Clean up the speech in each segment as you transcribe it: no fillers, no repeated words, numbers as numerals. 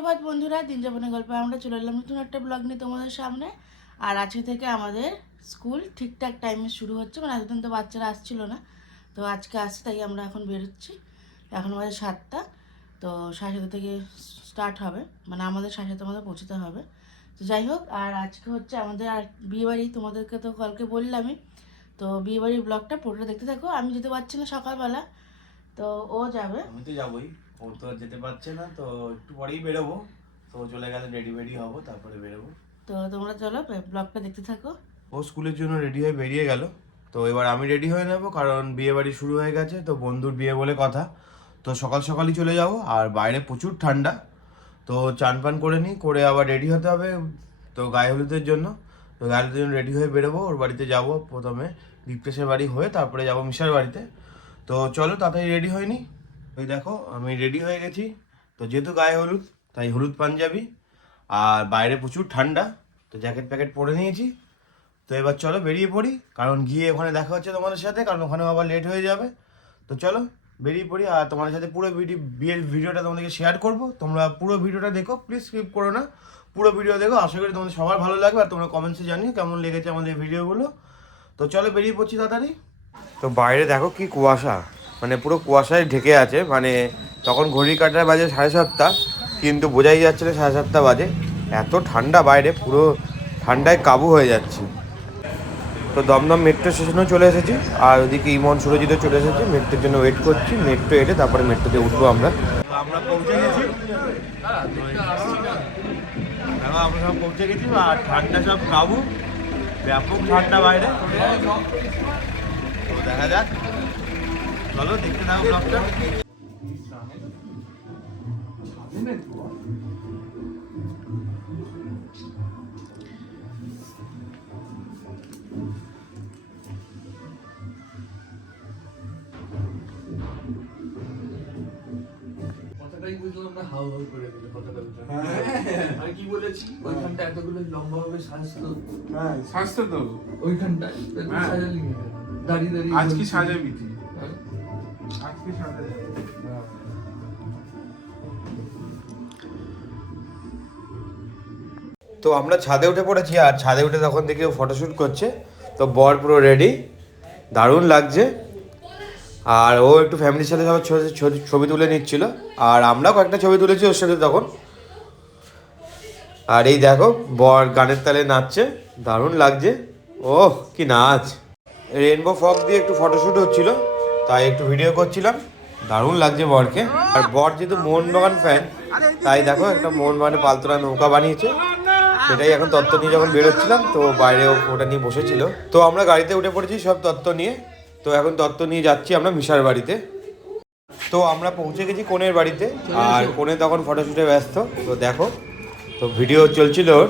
ধন্যবাদ বন্ধুরা, দিন যাপনের গল্পে আমরা চলে এলাম নতুন একটা ব্লগ নিয়ে তোমাদের সামনে। আর আজকে থেকে আমাদের স্কুল ঠিকঠাক টাইমে শুরু হচ্ছে, মানে এতদিন তো বাচ্চারা আসছিল না, তো আজকে আসছে, তাই আমরা এখন বেরোচ্ছি। এখন আমাদের 7টা, তো 7:30 থেকে স্টার্ট হবে, মানে আমাদের 7:30 মধ্যে পৌঁছতে হবে। তো যাই হোক, আর আজকে হচ্ছে আমাদের আর বিয়েবাড়ি, তোমাদেরকে তো কালকে বললামই। তো বিয়েবাড়ির ব্লগটা পুরোটা দেখতে থাকো। আমি যেতে পারছি না সকালবেলা, তো ও যাবে। আমি তো যাবোই, ও তো আর যেতে পারছে না, তো একটু পরেই বেরোবো। তো চলে গেলে রেডি হবো, তারপরে বেরোবো। তো তোমরা চলো ব্লগটা দেখতে থাকো। ও স্কুলের জন্য রেডি হয়ে বেরিয়ে গেল। তো এবার আমি রেডি হয়ে নেবো, কারণ বিয়ে বাড়ি শুরু হয়ে গেছে, তো বন্ধুর বিয়ে বলে কথা। তো সকাল সকালই চলে যাব, আর বাইরে প্রচুর ঠান্ডা। তো চান পান করে নিই, করে আবার রেডি হতে হবে তো গায়ে হলুদের জন্য। তো গায়ে হলুদের জন্য রেডি হয়ে বেরোবো, ওর বাড়িতে যাব প্রথমে, দীপ্তেশের বাড়ি হয়ে তারপরে যাব মিশার বাড়িতে। তো চলো তাড়াতাড়ি রেডি হয়নি। ওই দেখো আমি রেডি হয়ে গেছি। তো যেহেতু গায়ে হলুদ, তাই হলুদ পাঞ্জাবি, আর বাইরে প্রচুর ঠান্ডা, তো জ্যাকেট প্যাকেট পরে নিয়েছি। তো এবার চলো বেরিয়ে পড়ি, কারণ গিয়ে ওখানে দেখা হচ্ছে তোমাদের সাথে, কারণ ওখানেও আবার লেট হয়ে যাবে। তো চলো বেরিয়ে পড়ি, আর তোমাদের সাথে পুরো বিয়ের ভিডিওটা তোমাদেরকে শেয়ার করবো। তোমরা পুরো ভিডিওটা দেখো, প্লিজ স্কিপ করো না, পুরো ভিডিও দেখো। আশা করি তোমাদের সবার ভালো লাগবে, আর তোমরা কমেন্টসে জানিও কেমন লেগেছে আমাদের ভিডিওগুলো। তো চলো বেরিয়ে পড়ছি তাড়াতাড়ি। তো বাইরে দেখো কি কুয়াশা, মানে পুরো কুয়াশায় ঢেকে আছে, মানে তখন ঘড়ি কাঁটার বাজে 7:30, কিন্তু বোঝাই যাচ্ছে না 7:30 বাজে। এত ঠান্ডা বাইরে, পুরো ঠান্ডায় কাবু হয়ে যাচ্ছে। তো দমদম মেট্রো স্টেশনেও চলে এসেছি, আর ওদিকে ইমন সুরজিতও চলে এসেছি। মেট্রোর জন্য ওয়েট করছি, মেট্রো এলে তারপরে মেট্রোতে উঠবো আমরা। আমরা পৌঁছে গেছি, আমরা সব পৌঁছে গেছি, আর ঠান্ডা সব কাবু, ব্যাপক ঠান্ডা বাইরে। তো দেখা যাক, চলো দেখতে থাকো ব্লগটা। কথাটাই বুঝলাম না, হাউ হাউ করে দিল কথাটা বুঝলাম। আমি কি বলেছি, ওইখানটা এতগুলো লম্বা ভাবে সাজতো। হ্যাঁ স্বাস্থ্য তো ওইখানটায় হ্যাঁ। সাজালি দাঁড়িয়ে দাঁড়িয়ে আজ কি বলছি। সাজাবি তুই? হ্যাঁ? আজ কি সাজাবি? তো আমরা ছাদে উঠে পড়েছি, আর ছাদে উঠে তখন দেখি ও ফটোশ্যুট করছে। তো বর পুরো রেডি, দারুণ লাগছে। আর ও একটু ফ্যামিলির সাথে সবার ছবি তুলে নিচ্ছিল, আর আমরাও কয়েকটা ছবি তুলেছি ওর সাথে তখন। আর এই দেখো বর গানের তালে নাচছে, দারুণ লাগছে। ওহ কি নাচ! রেনবো ফগ দিয়ে একটু ফটোশ্যুট হচ্ছিল, তাই একটু ভিডিও করছিলাম। দারুণ লাগছে বরকে। আর বর যেহেতু মোহনবাগান ফ্যান, তাই দেখো একটা মোহনবাগানের পালতোলা নৌকা বানিয়েছে, সেটাই এখন তত্ত্ব নিয়ে যখন বেরোচ্ছিলাম, তো বাইরে ওটা নিয়ে বসেছিল। তো আমরা গাড়িতে উঠে পড়েছি সব তত্ত্ব নিয়ে। তো এখন তত্ত্ব নিয়ে যাচ্ছি আমরা মিশার বাড়িতে। তো আমরা পৌঁছে গেছি কনের বাড়িতে, আর কনে তখন ফটোশ্যুটে ব্যস্ত। তো দেখো, তো ভিডিও চলছিল ওর,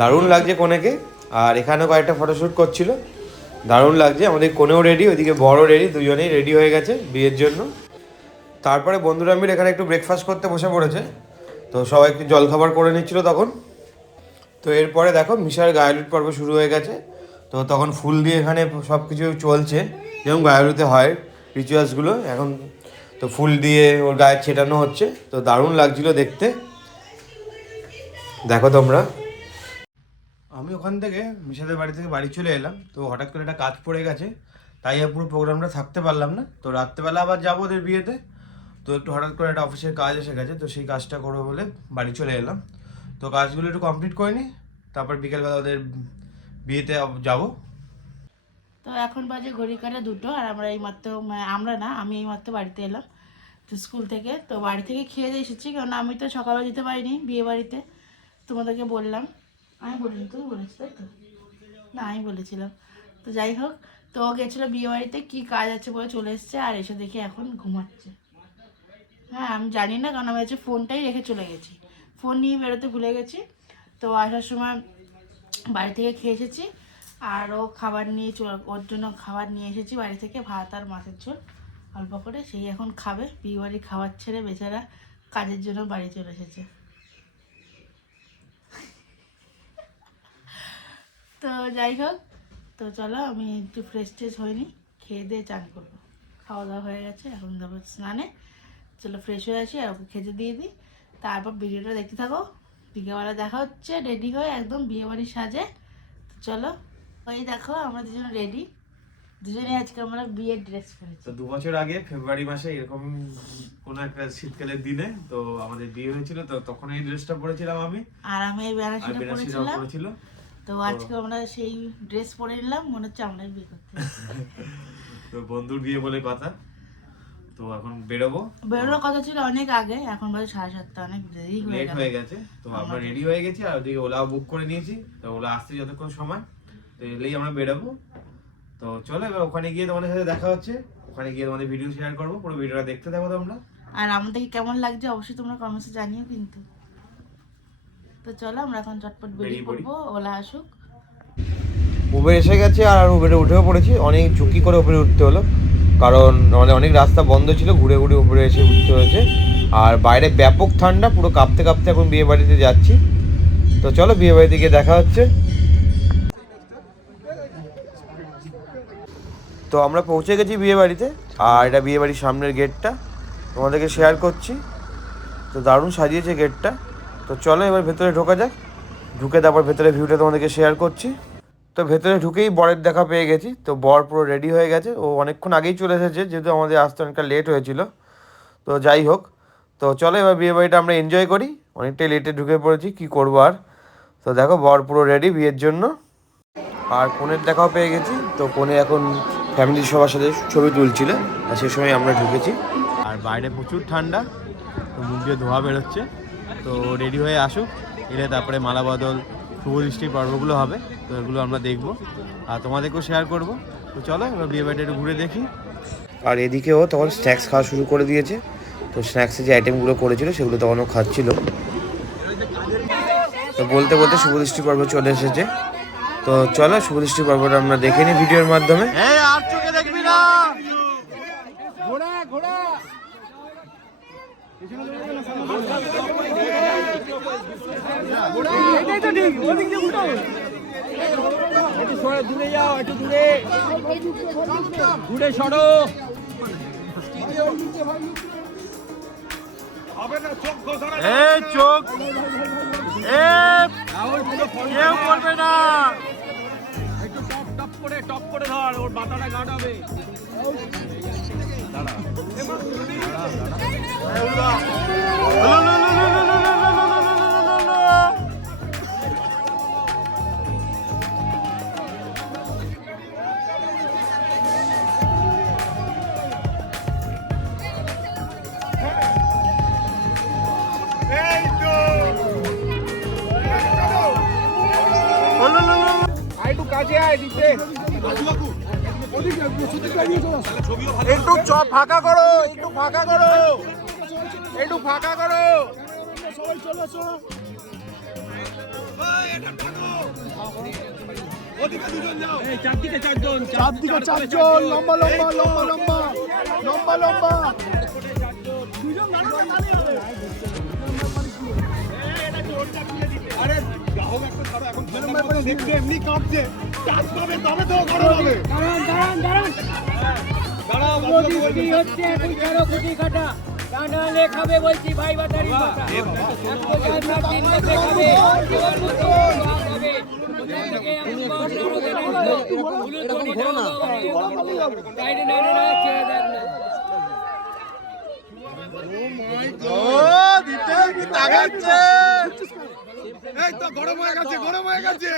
দারুণ লাগছে কনেকে। আর এখানেও কয়েকটা ফটোশ্যুট করছিল, দারুণ লাগছে। আমাদের কনেও রেডি, ওইদিকে বড় রেডি, দুজনেই রেডি হয়ে গেছে বিয়ের জন্য। তারপরে বন্ধুরা মিলে এখানে একটু ব্রেকফাস্ট করতে বসে পড়েছে। তো সবাই একটু জলখাবার করে নিচ্ছিল তখন। তো এরপরে দেখো মিশার গায়ে পর্ব শুরু হয়ে গেছে। তো তখন ফুল দিয়ে এখানে সব কিছু চলছে, যেমন গায়ে হয় রিচুয়ালসগুলো এখন। তো ফুল দিয়ে ওর গায়ে ছেটানো হচ্ছে, তো দারুণ লাগছিল দেখতে, দেখো তোমরা। আমি ওখান থেকে মিশাদের বাড়ি থেকে বাড়ি চলে এলাম। তো হঠাৎ করে একটা কাজ পড়ে গেছে, তাই আর পুরো প্রোগ্রামটা থাকতে পারলাম না। তো রাত্রেবেলা আবার যাবো ওদের বিয়েতে। তো একটু হঠাৎ করে একটা অফিসের কাজ এসে গেছে, তো সেই কাজটা করবো বলে বাড়ি চলে এলাম। তো কাজগুলো একটু কমপ্লিট করে নিই, তারপর বিকেলবেলা ওদের বিয়েতে যাব। তো এখন বাজে ঘড়ি কাঁটা 2টো, আর আমরা এইমাত্র, মানে আমরা না, আমি এইমাত্র বাড়িতে এলাম তো স্কুল থেকে। তো বাড়ি থেকে খেয়ে দিয়ে এসেছি, কারণ আমি তো সকালবেলা যেতে পারিনি বিয়ে বাড়িতে, তোমাদেরকে বললাম। আমি বলিনি, তুমি বলেছি তাই তো? না, আমি বলেছিলাম। তো যাই হোক, তো ও গেছিলো বিয়ে বাড়িতে, কী কাজ আছে বলে চলে এসছে, আর এসে দেখি এখন ঘুমাচ্ছে। হ্যাঁ, আমি জানি না, কারণ আমি হচ্ছে ফোনটাই রেখে চলে গেছি, ফোন নিয়ে বেরোতে ভুলে গেছি। তো আসার সময় বাড়ি থেকে খেয়ে এসেছি, আর ও খাবার নিয়ে ওর জন্য খাবার নিয়ে এসেছি বাড়ি থেকে, ভাত আর মাছের ঝোল অল্প করে, সেই এখন খাবে। বিয়ে বাড়ির খাবার ছেড়ে বেচারা কাজের জন্য বাড়ি চলে এসেছে। তো যাই হোক, তো চলো আমি একটু ফ্রেশ ট্রেশ হয়নি, খেয়ে দিয়ে চান করবো। খাওয়া দাওয়া হয়ে গেছে, এখন যাবো স্নানে। চলো ফ্রেশ হয়ে আসি, আর ওকে খেতে দিয়ে দিই, তারপর ভিডিওটা দেখতে থাকো। বিকেলবেলা দেখা হচ্ছে রেডি হয়ে একদম বিয়েবাড়ির সাজে। তো চলো, ওই দেখো আমরা দুজনে রেডি, দুজনে আজকে আমরা বিয়ের ড্রেস পরেছি। তো 2 বছর আগে ফেব্রুয়ারি মাসে এরকম কোনো একটা শীতকালের দিনে তো আমাদের বিয়ে হয়েছিল, তো তখন এই ড্রেসটা পরেছিলাম আমি, আর আমি এই আর বেনারসিটা বেনারসিটাও পরেছিলাম। পরেছিল। তো আজকে আমরা সেই ড্রেস পরে নিলাম, মনে হচ্ছে আমরাই বিয়ে করতে যাচ্ছি। তো বন্ধুর বিয়ে বলে কথা, তো এখন বেরোবো। বেরোনোর কথা ছিল অনেক আগে, এখন বাজে 7:30, অনেক দেরি হয়ে লেট গেল। হয়ে গেছে, তো আমরা রেডি হয়ে গেছি আর ওদিকে ওলাও বুক করে নিয়েছি। তো ওলা আসতে যতক্ষণ সময়, তো এলেই আমরা বেরোবো। তো চলো এবার ওখানে গিয়ে তোমাদের সাথে দেখা হচ্ছে, ওখানে গিয়ে তোমাদের ভিডিও শেয়ার করবো, পুরো ভিডিওটা দেখতে থাকো তোমরা। আর আমাদেরকে কেমন লাগছে অবশ্যই তোমরা কমেন্টসে জানিও কিন্তু। তো চলো আমরা এখন চটপট বেরিয়ে বেরিয়ে পড়ি। পড়বো, ওলা আসুক। উবের এসে গেছে আর উবেরে উঠেও পড়েছি। অনেক ঝুঁকি করে উপরে উঠতে হলো, কারণ আমাদের অনেক রাস্তা বন্ধ ছিল, ঘুরে ঘুরে উপরে এসে উঠতে হয়েছে। আর বাইরে ব্যাপক ঠান্ডা, পুরো কাঁপতে কাঁপতে এখন বিয়ে বাড়িতে যাচ্ছি। তো চলো বিয়ে বাড়িতে গিয়ে দেখা হচ্ছে। তো আমরা পৌঁছে গেছি বিয়ে বাড়িতে, আর এটা বিয়ে বাড়ির সামনের গেটটা তোমাদেরকে শেয়ার করছি। তো দারুণ সাজিয়েছে গেটটা। তো চলো এবার ভেতরে ঢোকা যাক, ঢুকে তারপর ভেতরে ভিউটা তোমাদেরকে শেয়ার করছি। তো ভেতরে ঢুকেই বরের দেখা পেয়ে গেছি। তো বর পুরো রেডি হয়ে গেছে, ও অনেকক্ষণ আগেই চলে এসেছে, যেহেতু আমাদের আসতে অনেকটা লেট হয়েছিল। তো যাই হোক, তো চলো এবার বিয়ে বাড়িটা আমরা এনজয় করি। অনেকটাই লেটে ঢুকে পড়েছি, কি করবো আর। তো দেখো বর পুরো রেডি বিয়ের জন্য, আর কনের দেখাও পেয়ে গেছি। তো কনে এখন ফ্যামিলির সবার সাথে ছবি তুলছিল, আর সে সময় আমরা ঢুকেছি। আর বাইরে প্রচুর ঠান্ডা, তো মুখ দিয়ে ধোয়া বেরোচ্ছে। তো রেডি হয়ে আসুক, এলে তারপরে মালা বদল, শুভদৃষ্টির পর্বগুলো হবে, তো এগুলো আমরা দেখবো আর তোমাদেরকেও শেয়ার করবো। তো চলো এবার বিয়ে বাড়িটা একটু ঘুরে দেখি। আর এদিকেও তখন স্ন্যাক্স খাওয়া শুরু করে দিয়েছে। তো স্ন্যাক্সে যে আইটেমগুলো করেছিল সেগুলো তখনও খাচ্ছিল। তো বলতে বলতে শুভদৃষ্টি পর্ব চলে এসেছে। তো চলো শুভদৃষ্টি পর্বটা আমরা দেখে নিই ভিডিওর মাধ্যমে। আর চোখে দেখবি না। দূরে যাও, একটু দূরে দূরে সরো। চোখ কেউ করবে না। একটু টপ করে ধর, ওর বাতাটা গাঢ় হবে। একটু কাছে আয় দিতে, একটু চপ ফাঁকা করো, একটু ফাঁকা করো, একটু ফাঁকা করো। চারদিকে চারজন, লম্বা লম্বা লম্বা লম্বা লম্বা লম্বা। আরে গ্রাহক একটা ছাড়া এখন দেখবে এমনি কাঁপছে, চাপ পাবে তবে তো গরম হবে। দাঁড়াও বৃষ্টি হচ্ছে, এখন কেন কুটি কাটা জানালে খাবে বলছি ভাই বাতারি কথা। একটু জানা কিনতে খাবে এবার মতো খাবে। সাইডে না ছেড়ে দেন না। এই তো গরম হয়ে গেছে, গরম হয়ে গেছে।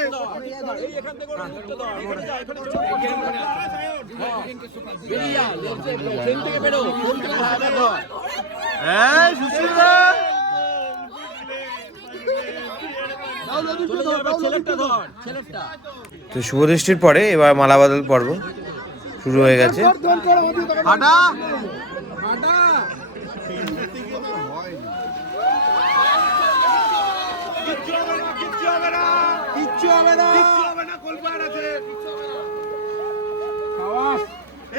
তো শুভদৃষ্টির পরে এবার মালা বদল পর্ব শুরু হয়ে গেছে।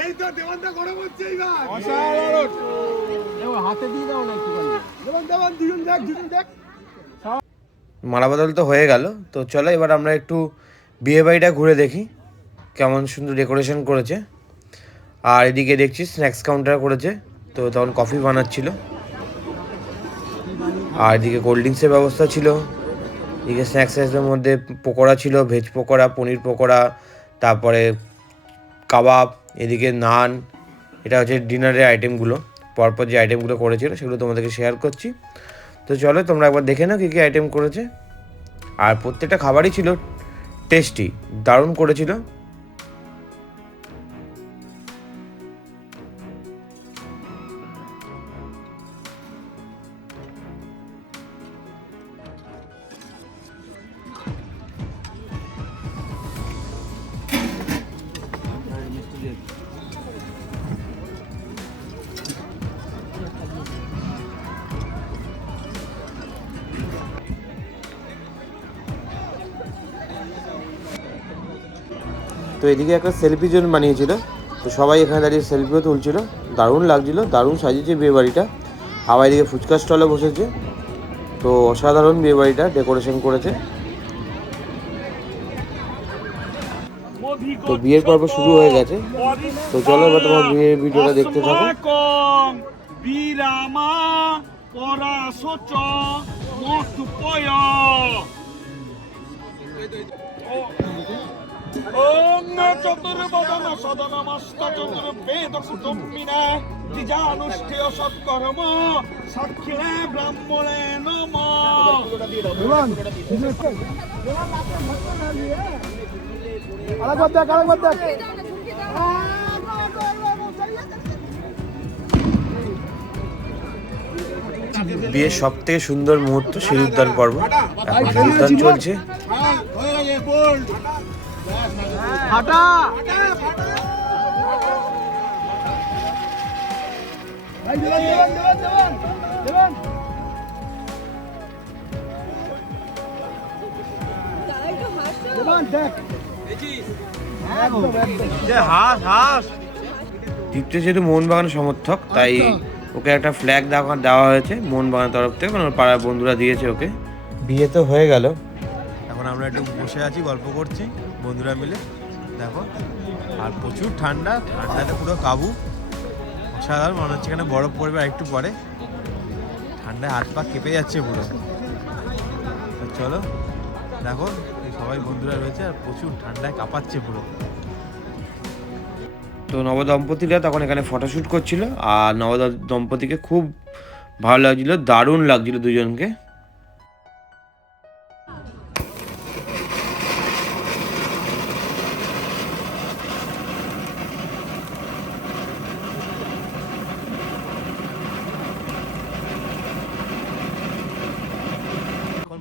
এই তো দেওয়ানটা গরম হচ্ছে এইবার। হাতে দিয়ে দাও না একটু। দেওয়ান দুজন দেখ। মালা বদল তো হয়ে গেল। তো চলো এবার আমরা একটু বিয়ে বাড়িটা ঘুরে দেখি, কেমন সুন্দর ডেকোরেশন করেছে। আর এদিকে দেখছি স্ন্যাক্স কাউন্টার করেছে, তো তখন কফি বানাচ্ছিল। আর এদিকে কোল্ড ড্রিঙ্কসের ব্যবস্থা ছিল, এদিকে স্ন্যাক্সের মধ্যে পকোড়া ছিল, ভেজ পকোড়া, পনির পকোড়া, তারপরে কাবাব, এদিকে নান। এটা হচ্ছে ডিনারের আইটেমগুলো, পরপর যে আইটেমগুলো করেছিল সেগুলো তোমাদেরকে শেয়ার করছি। তো চলো তোমরা একবার দেখে নাও কী কী আইটেম করেছে। আর প্রত্যেকটা খাবারই ছিল টেস্টি, দারুণ করেছিল। তো এদিকে একটা সেলফি জোন বানিয়েছিল, তো সবাই এখানে দাঁড়িয়ে সেলফিও তুলছিল, দারুণ লাগছিল, দারুণ সাজিয়েছে বিয়ে বাড়িটা। আবার এদিকে ফুচকা স্টলে বসেছে, তো অসাধারণ বিয়ে বাড়িটা ডেকোরেশন করেছে। তো বিয়ের পর্ব শুরু হয়ে গেছে, তো চলো এবার তোমার বিয়ের ভিডিওটা দেখতে থাকো। ওম চতুর্বদন সদনমস্ত চতুর্বেদ সুতম্বিনা দ্বিজানুষ্ঠেয় সৎকর্ম সাক্ষিণে ব্রাহ্মণে নমঃ। আরেকবার দেখ বিয়ের সব থেকে সুন্দর মুহূর্ত সিঁদুরদান পর্ব, এখন সিঁদুরদান চলছে। দীপ্ত যেহেতু মোহনবাগানের সমর্থক, তাই ওকে একটা ফ্ল্যাগ দেওয়া হয়েছে মোহনবাগানের তরফ থেকে, মানে ওর পাড়ার বন্ধুরা দিয়েছে ওকে। বিয়ে তো হয়ে গেল, এখন আমরা একটু বসে আছি, গল্প করছি বন্ধুরা মিলে, দেখো। আর প্রচুর ঠান্ডা, ঠান্ডাতে পুরো কাবু, অসাধারণ মনে হচ্ছে এখানে বরফ পড়বে আর একটু পরে। ঠান্ডায় হাত পা কেঁপে যাচ্ছে পুরো। চলো দেখো, সবাই বন্ধুরা রয়েছে আর প্রচুর ঠান্ডায় কাঁপাচ্ছে পুরো। তো নবদম্পতিরা তখন এখানে ফটোশ্যুট করছিল, আর নবদম্পতিকে খুব ভালো লাগছিল, দারুণ লাগছিল দুজনকে।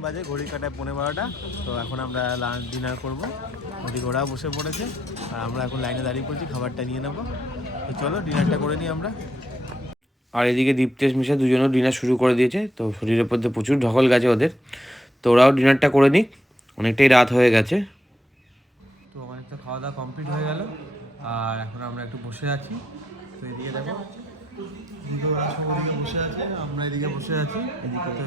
বাজে ঘড়ি কাটায় 11:30, তো এখন আমরা লাঞ্চ ডিনার করবো। ওদিকে ওরা বসে পড়েছে আর আমরা এখন লাইনে দাঁড়িয়ে পড়ছি, খাবারটা নিয়ে নেবো। তো চলো ডিনারটা করে নিই আমরা। আর এদিকে দীপ্তেশ মিশা দুজনেও ডিনার শুরু করে দিয়েছে, তো শরীরের মধ্যে প্রচুর ঢকল গেছে ওদের, তো ওরাও ডিনারটা করে নিক, অনেকটাই রাত হয়ে গেছে। তো অনেকটা খাওয়া দাওয়া কমপ্লিট হয়ে গেল, আর এখন আমরা একটু বসে আছি। তো এদিকে দেখো, ওদিকে বসে আছে, আমরা এদিকে বসে আছি, এদিকে তো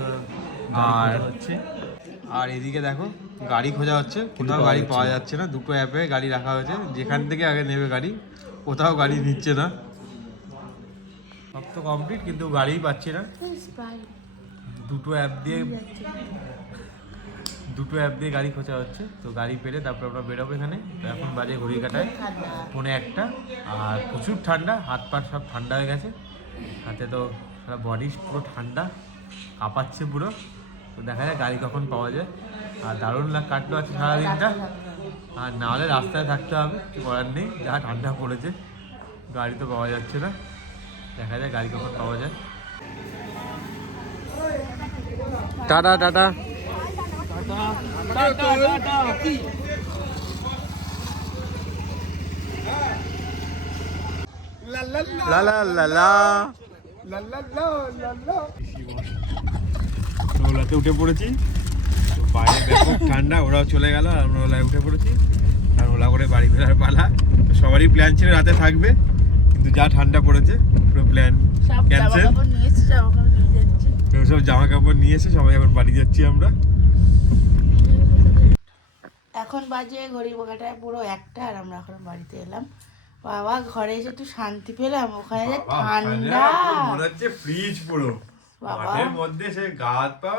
আর এদিকে দেখো গাড়ি খোঁজা হচ্ছে, কোথাও গাড়ি পাওয়া যাচ্ছে না। দুটো অ্যাপে গাড়ি রাখা হয়েছে, যেখান থেকে আগে নেবে গাড়ি, কোথাও গাড়ি নিচ্ছে না। সব তো কমপ্লিট, কিন্তু গাড়িই পাচ্ছি না। দুটো অ্যাপ দিয়ে গাড়ি খোঁজা হচ্ছে, তো গাড়ি পেলে তারপর আমরা বেরোবো এখানে। তো এখন বাজে ঘড়ি কাটায় 1:45, আর প্রচুর ঠান্ডা, হাত পা সব ঠান্ডা হয়ে গেছে, হাতে তো সারা বডি পুরো ঠান্ডা, কাঁপাচ্ছে পুরো। তো দেখা যায় গাড়ি কখন পাওয়া যায়। আর দারুণ কাটলো আছে সারাদিনটা, আর না হলে রাস্তায় থাকতে হবে, কিছু করার নেই, যা ঠান্ডা পড়েছে, গাড়ি তো পাওয়া যাচ্ছে না। দেখা যায় গাড়ি কখন পাওয়া যায়। Tata tata. লা লা লা লা। ওলাতে উঠে পড়েছি, তো বাইরে ব্যাপক ঠান্ডা, ওরাও চলে গেল আর আমরা ওলায় উঠে পড়েছি, আর ওলা করে বাড়ি ফেরার পালা। সবারই প্ল্যান ছিল রাতে থাকবে, কিন্তু যা ঠান্ডা পড়েছে পুরো প্ল্যান ক্যান্সেল। সব জামা কাপড় নিয়ে এসে সবাই এখন বাড়ি যাচ্ছি আমরা। এখন বাজে ঘড়ি কাটায় পুরো 1টা, আর আমরা এখন বাড়িতে এলাম। বাবা ঘরে এসে একটু শান্তি পেলাম, ওখানে যে ঠান্ডা, মনে হচ্ছে ফ্রিজ পুরো বাবা মাঠের মধ্যে সে হাত পা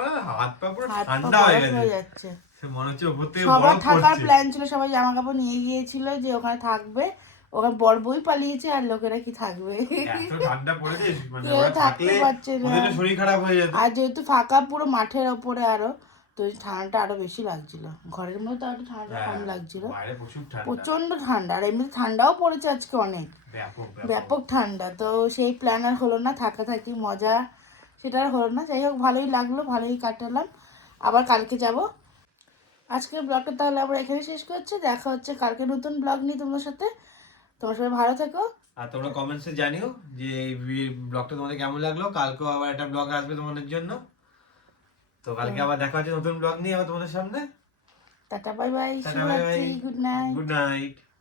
পুরো হাত পা ঠান্ডা হয়ে বরফ গেছে হয়ে যাচ্ছে। সে মনে হচ্ছে উপর থেকে সবার বরফ থাকার পড়ছে প্ল্যান ছিল, সবাই জামা কাপড় নিয়ে গিয়েছিল যে ওখানে থাকবে, ওখানে বরবই পালিয়েছে আর লোকেরা কি থাকবে। এত ঠান্ডা পড়েছে মানে কেউ ওরা থাকতে থাকলে পারছে না। ওদের তো শরীর খারাপ হয়ে যেত। আর যেহেতু ফাঁকা পুরো মাঠের ওপরে আরো, তো এই ঠান্ডাটা আরো বেশি লাগছিল। ঘরের মধ্যে তো আরো ঠান্ডা কম লাগছিল, বাইরে প্রচুর ঠান্ডা, প্রচন্ড ঠান্ডা। আর এমনি ঠান্ডাও পড়েছে আজকে অনেক, ব্যাপক ব্যাপক ঠান্ডা। তো সেই প্ল্যান আর হলো না, থাকি মজা সেটা আর হলো না। যাই হোক ভালোই লাগলো, ভালোই কাটালাম। আবার কালকে যাব। আজকের ব্লগটা তাহলে আমরা এখানে শেষ করছি, দেখা হচ্ছে কালকে নতুন ব্লগ নিয়ে তোমাদের সাথে। তোমরা সবাই ভালো থেকো। আর তোমরা কমেন্টসে জানিও যে এই ব্লগটা তোমাদের কেমন লাগলো। কালকেও আবার একটা ব্লগ আসবে তোমাদের জন্য। তো কালকে আবার দেখা হচ্ছে নতুন ব্লগ নিয়ে আবার তোমাদের সামনে। Tata bye bye, tata bye bye, শুভরাত্রি, গুড নাইট। Good night.